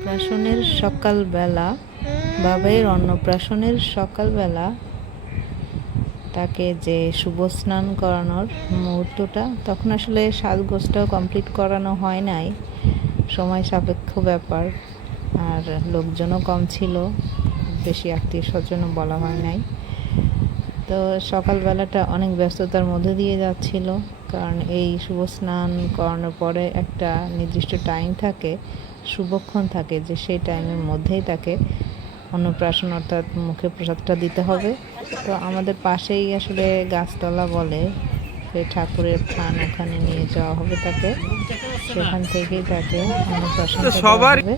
অন্নপ্রাশনের সকালবেলা, বাবাইয়ের অন্নপ্রাশনের সকালবেলা তাকে যে শুভ স্নান করানোর মুহূর্তটা, তখন আসলে সাজগোজটাও কমপ্লিট করানো হয় নাই, সময় সাপেক্ষ ব্যাপার, আর লোকজনও কম ছিল, বেশি আত্মীয় স্বজনও বলা হয় নাই। তো সকালবেলাটা অনেক ব্যস্ততার মধ্যে দিয়ে যাচ্ছিল, কারণ এই শুভ স্নান করানোর পরে একটা নির্দিষ্ট টাইম থাকে, শুভক্ষণ থাকে, যে সেই টাইমের মধ্যেই তাকে অন্নপ্রাশন অর্থাৎ মুখে প্রসাদটা দিতে হবে। তো আমাদের পাশেই আসলে গাছতলা বলে, যে ঠাকুরের থান, ওখানে নিয়ে যাওয়া হবে তাকে, সেখান থেকেই তাকে অন্নপ্রাশনটা দেওয়া হবে।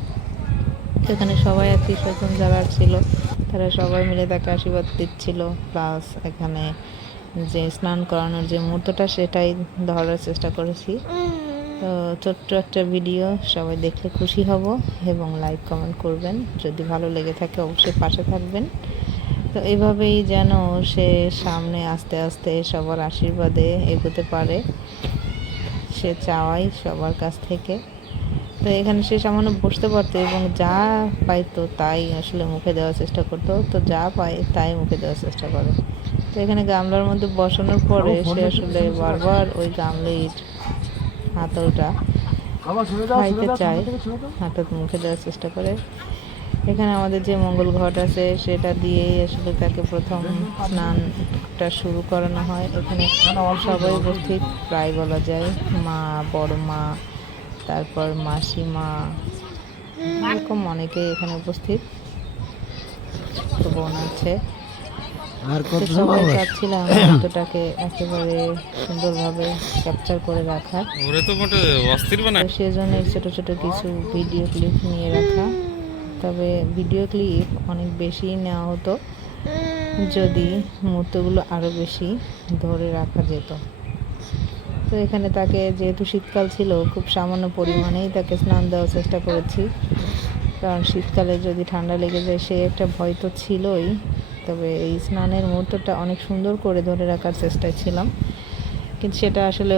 সেখানে সবাই আত্মীয় স্বজন যারা ছিল তারা সবাই মিলে তাকে আশীর্বাদ দিচ্ছিল, প্লাস এখানে যে স্নান করানোর যে মুহূর্তটা সেটাই ধরার চেষ্টা করেছি। তো ছোট্ট একটা ভিডিও, সবাই দেখলে খুশি হব এবং লাইক কমেন্ট করবেন, যদি ভালো লেগে থাকে অবশ্যই পাশে থাকবেন। তো এভাবেই যেন সে সামনে আস্তে আস্তে সবার আশীর্বাদে এগোতে পারে, সে চাওয়াই সবার কাছ থেকে। তো এখানে সে সামান্য বসতে পারতো এবং যা পাইতো তাই আসলে মুখে দেওয়ার চেষ্টা করতো, তো যা পায় তাই মুখে দেওয়ার চেষ্টা করে। তো এখানে গামলার মধ্যে বসানোর পরে সে আসলে বারবার ওই গামলির হাতলটা খাইতে চায়, অর্থাৎ মুখে দেওয়ার চেষ্টা করে। এখানে আমাদের যে মঙ্গল ঘট আছে সেটা দিয়েই আসলে তাকে প্রথম স্নানটা শুরু করানো হয়। এখানে সবাই উপস্থিত, প্রায় বলা যায় মা, বড় মা, তারপর মাসিমা, এরকম অনেকেই এখানে উপস্থিত, ছোট বোন আছে। সবাই চাচ্ছিলাম মুহূর্তটাকে একেবারে সুন্দরভাবে ক্যাপচার করে রাখার, সেজন্য ছোট ছোট কিছু ভিডিও ক্লিপ নিয়ে রাখা। তবে ভিডিও ক্লিপ অনেক বেশি নেওয়া হতো যদি মুহূর্তগুলো আরও বেশি ধরে রাখা যেত। তো এখানে তাকে, যেহেতু শীতকাল ছিল, খুব সামান্য পরিমাণেই তাকে স্নান দেওয়ার চেষ্টা করেছি, কারণ শীতকালে যদি ঠান্ডা লেগে যায় সেই একটা ভয় তো ছিলই। তবে এই স্নানের মুহূর্তটা অনেক সুন্দর করে ধরে রাখার চেষ্টায় ছিলাম, কিন্তু সেটা আসলে